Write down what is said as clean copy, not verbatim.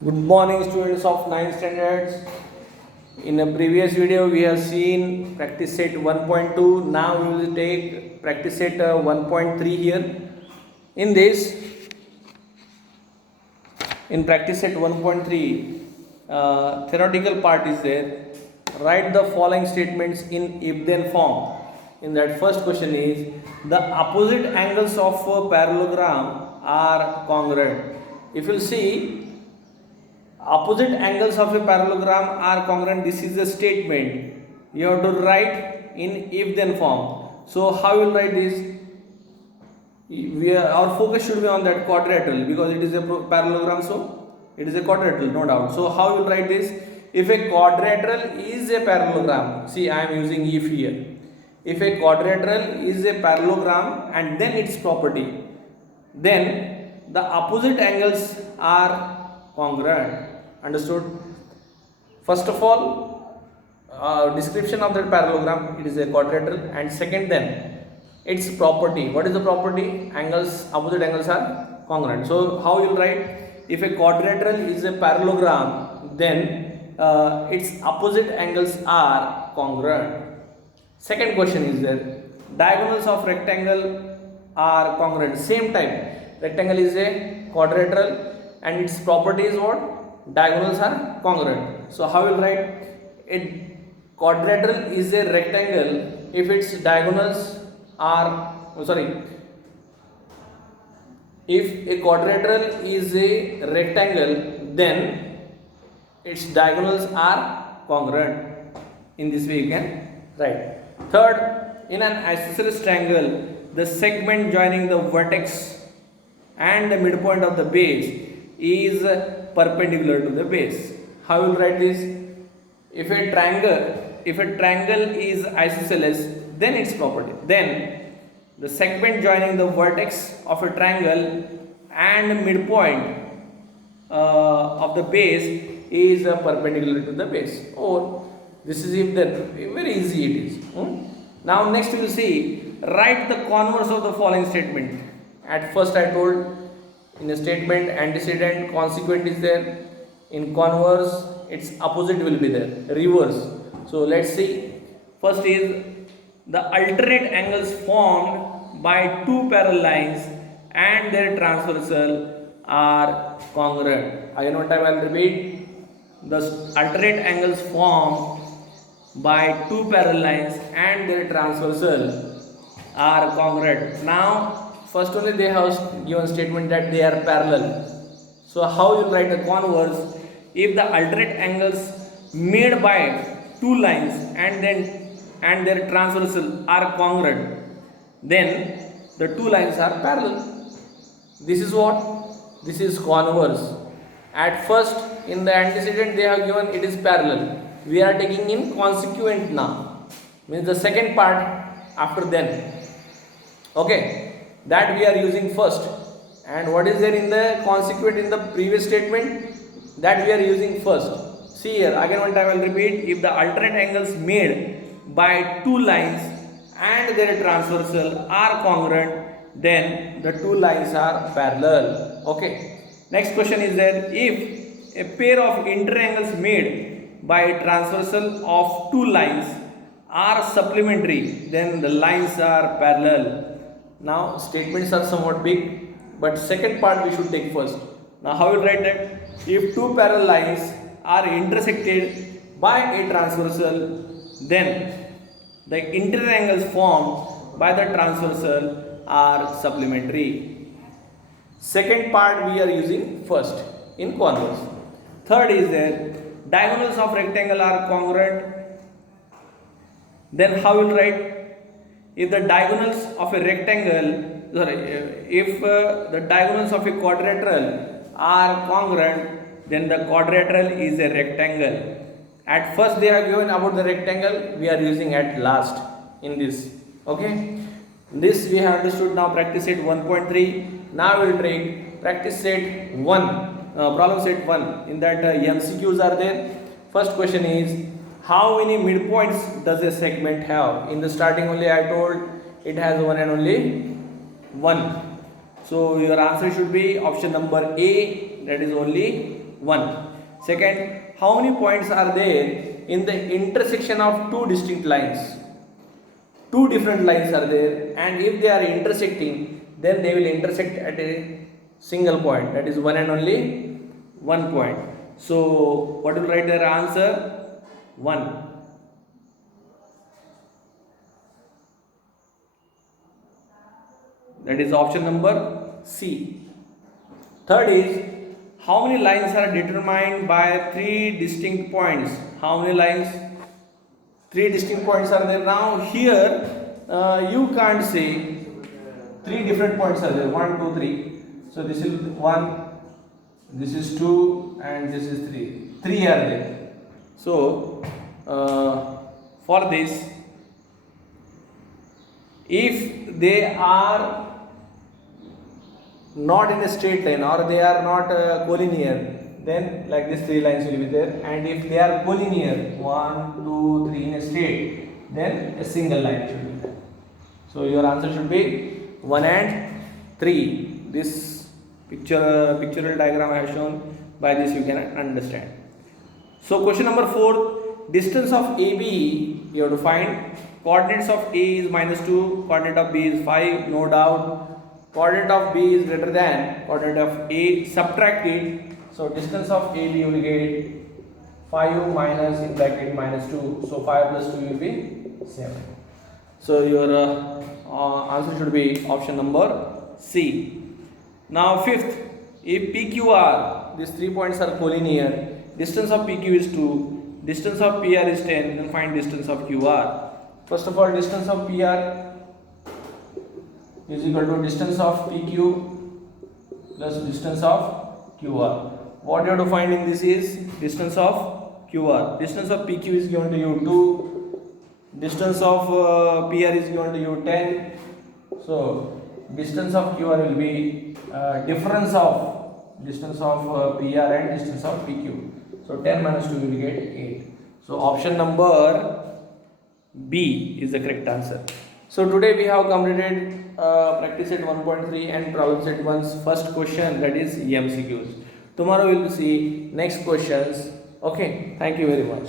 Good morning, students of 9th standards. In a previous video, we have seen practice set 1.2. Now we will take practice set 1.3 here. In this, in practice set 1.3, theoretical part is there. Write the following statements in if-then form. In that, first question is the opposite angles of a parallelogram are congruent. If you see, opposite angles of a parallelogram are congruent. This is a statement. You have to write in if-then form. So how you will write this? Our focus should be on that quadrilateral because it is a parallelogram. So it is a quadrilateral, no doubt. So how you will write this? If a quadrilateral is a parallelogram, see I am using if here. If a quadrilateral is a parallelogram and then its property, then the opposite angles are congruent. Understood? First of all, description of that parallelogram, it is a quadrilateral, and second then its property. What is the property? Angles, opposite angles are congruent. So how you will write? If a quadrilateral is a parallelogram, then its opposite angles are congruent. Second question is there, diagonals of rectangle are congruent. Same type, rectangle is a quadrilateral and its property is what? Diagonals are congruent. So how will write? A quadrilateral is a rectangle if its diagonals are, if a quadrilateral is a rectangle, then its diagonals are congruent. In this way you can write. Third, in an isosceles triangle, the segment joining the vertex and the midpoint of the base is perpendicular to the base. How will write this? If a triangle is isosceles, then its property. Then the segment joining the vertex of a triangle and midpoint of the base is perpendicular to the base. Or this is if that, very easy it is. Now next we will see, write the converse of the following statement. At first I told, in a statement antecedent consequent is there, in converse its opposite will be there, reverse. So let's see, first is the alternate angles formed by two parallel lines and their transversal are congruent. Again one time I will repeat, the alternate angles formed by two parallel lines and their transversal are congruent. Now first only they have given statement that they are parallel. So how you write the converse? If the alternate angles made by two lines and their transversal are congruent, then the two lines are parallel. This is what? This is converse. At first in the antecedent they have given it is parallel. We are taking in consequent now, means the second part after then. Okay, that we are using first. And what is there in the consequent in the previous statement? That we are using first. See here, again one time I will repeat, if the alternate angles made by two lines and their transversal are congruent, then the two lines are parallel. Okay, next question is that if a pair of interangles made by transversal of two lines are supplementary, then the lines are parallel. Now statements are somewhat big, but second part we should take first. Now how will write that? If two parallel lines are intersected by a transversal, then the interangles formed by the transversal are supplementary. Second part we are using first in converse. Third is that diagonals of rectangle are congruent. Then how will write? If the diagonals of a rectangle, if the diagonals of a quadrilateral are congruent, then the quadrilateral is a rectangle. At first they are given about the rectangle, we are using at last in this. Okay, this we have understood. Now practice set 1.3. Now we will take practice set 1. Problem set 1. In that MCQs are there. First question is, how many midpoints does a segment have? In the starting only I told it has one and only one. So your answer should be option number A, that is only 1. Second, how many points are there in the intersection of two distinct lines? Two different lines are there, and if they are intersecting, then they will intersect at a single point, that is one and only one point. So what will write their answer? 1. That is option number C. Third is, how many lines are determined by three distinct points? How many lines? Three distinct points are there. Now here you can't say three different points are there. 1, 2, 3. So this is 1, this is 2, and this is 3. 3 are there. So for this, if they are not in a straight line or they are not collinear, then like this 3 lines will be there, and if they are collinear 1, 2, 3 in a straight, then a single line should be there. So your answer should be 1 and 3. This pictorial diagram I have shown, by this you can understand. So question number 4, distance of AB you have to find. Coordinates of A is -2, coordinate of B is 5, no doubt. Coordinate of B is greater than coordinate of A, subtract it. So distance of AB you will get 5 minus in bracket -2. So 5 plus 2 will be 7. So your answer should be option number C. Now fifth, if PQR, these 3 points are collinear, distance of PQ is 2, distance of PR is 10, then find distance of QR. First of all, distance of PR is equal to distance of PQ plus distance of QR. What you have to find in this is distance of QR. Distance of PQ is given to you 2, distance of PR is given to you 10. So distance of QR will be difference of distance of PR and distance of PQ. So 10 minus 2 will get 8. So option number B is the correct answer. So today we have completed practice set 1.3 and problem set 1's first question, that is MCQs. Tomorrow we will see next questions. Okay, thank you very much.